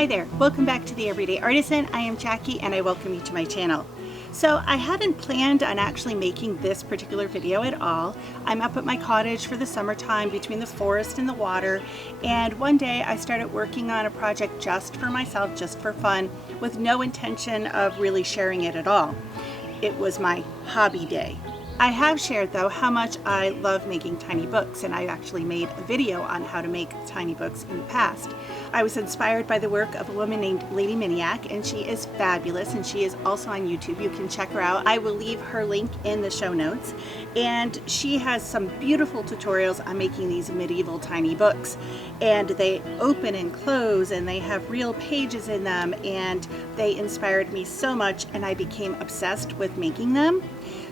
Hi there, welcome back to the Everyday Artisan. I am Jackie and I welcome you to my channel. So I hadn't planned on actually making this particular video at all. I'm up at my cottage for the summertime between the forest and the water, and one day I started working on a project just for myself, just for fun, with no intention of really sharing it at all. It was my hobby day. I have shared though how much I love making tiny books, and I actually made a video on how to make tiny books in the past. I was inspired by the work of a woman named Lady Miniac, and she is fabulous, and she is also on YouTube. You can check her out. I will leave her link in the show notes, and she has some beautiful tutorials on making these medieval tiny books, and they open and close and they have real pages in them, and they inspired me so much and I became obsessed with making them.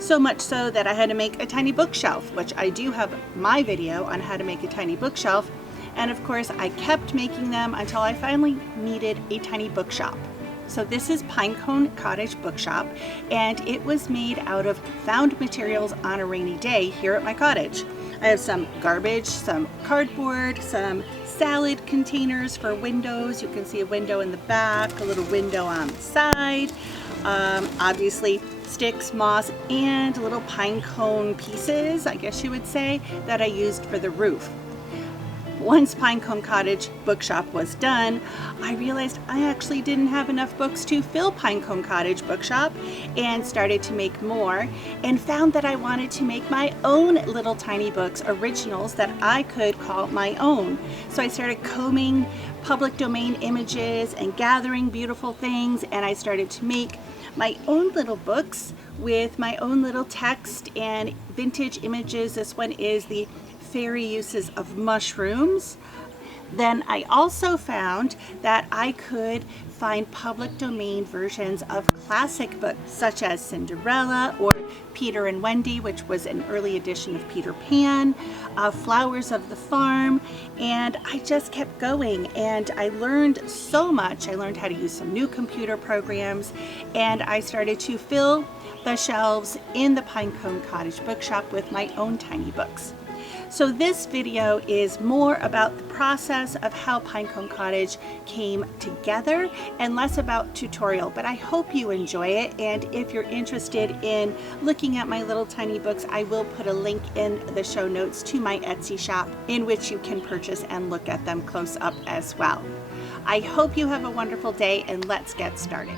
So much so that I had to make a tiny bookshelf, which I do have my video on how to make a tiny bookshelf. And of course, I kept making them until I finally needed a tiny bookshop. So this is Pinecone Cottage Bookshop, and it was made out of found materials on a rainy day here at my cottage. I have some garbage, some cardboard, some salad containers for windows. You can see a window in the back, a little window on the side. Obviously sticks, moss, and little pine cone pieces, I guess you would say, that I used for the roof. Once Pinecone Cottage Bookshop was done, I realized I actually didn't have enough books to fill Pinecone Cottage Bookshop, and started to make more, and found that I wanted to make my own little tiny books, originals that I could call my own. So I started combing public domain images and gathering beautiful things, and I started to make my own little books with my own little text and vintage images. This one is the fairy uses of mushrooms. Then I also found that I could find public domain versions of classic books such as Cinderella or Peter and Wendy, which was an early edition of Peter Pan, Flowers of the Farm, and I just kept going, and I learned so much. I learned how to use some new computer programs, and I started to fill the shelves in the Pinecone Cottage Bookshop with my own tiny books. So this video is more about the process of how Pinecone Cottage came together and less about tutorial, but I hope you enjoy it. And if you're interested in looking at my little tiny books, I will put a link in the show notes to my Etsy shop in which you can purchase and look at them close up as well. I hope you have a wonderful day, and let's get started.